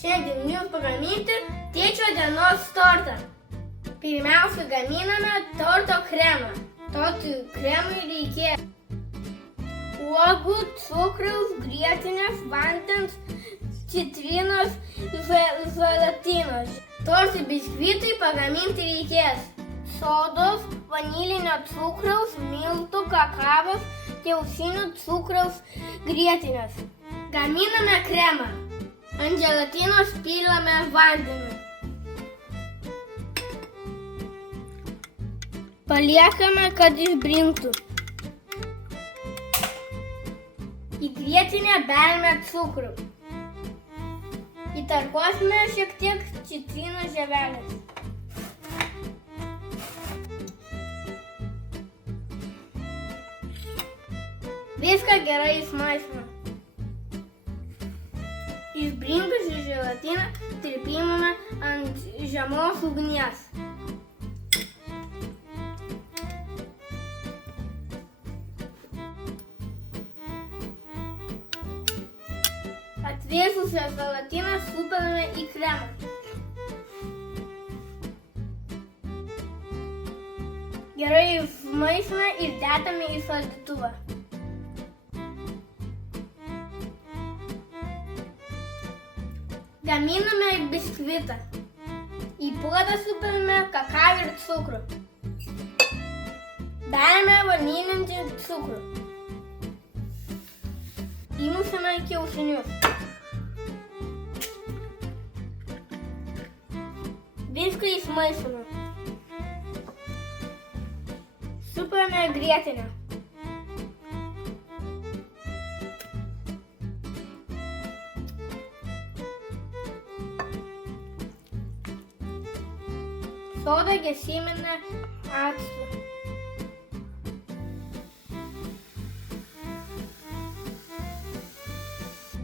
Šiandien jums pagaminti tėčio dienos tortą. Pirmiausia, gaminame torto kremą. Tortui kremui reikės uogų, cukraus, grietinės, vandens, citrinos, želatinos. Tortui biskvitui pagaminti reikės sodos, vanilinio cukraus, miltų, kakavos, kiaušinių cukraus, grietinės. Gaminame kremą. Ant želatinos pilame vandenį. Paliekame, kad išbrinktų. Į grietinę berame cukrų. Įtarkuosime šiek tiek citrinos žievelės. Viską gerai išmaišome. Išbrinkusi želatiną tirpiname ant žemos ugnies. Atvėsusią želatiną supilame į kremą. Gerai išmaišome ir dedame į šaldytuvą. Gaminame biskvitą. Į puodą supilame kakavą ir cukrų. Berame vanilinį cukrų. Įmušame kiaušinius. Viską išmaišome. Supilame grietinę. Sodą gesiname actu.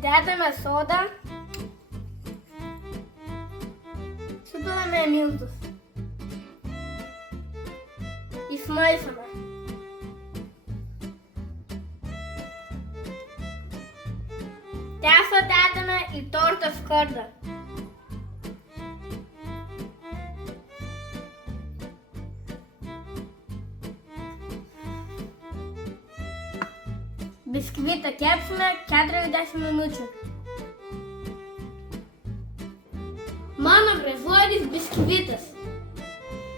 Dedame sodą. Supilame miltus. Išmaišome. Tešlą dedame į torto skardą. Biskvitą kepsime 40 minučių. Mano gražuolis biskvitas.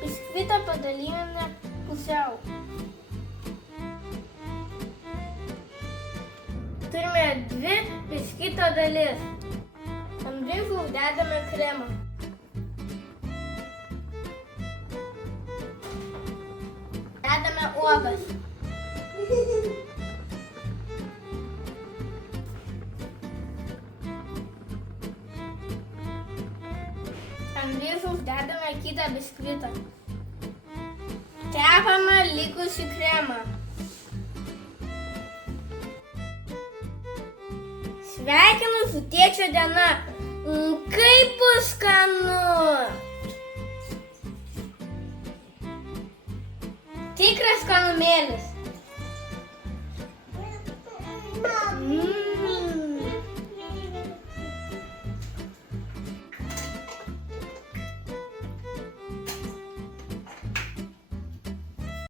Biskvitą padaliname pusiau. Turime 2 biskvito dalis. Ant brinkų dedame kremą. Dedame uogas. Ant viršaus dedame kitą biskvitą. Kepame likusį kremą. Sveikinu su tėčio diena. Kaip bus skanu! Tikras skanumėlis.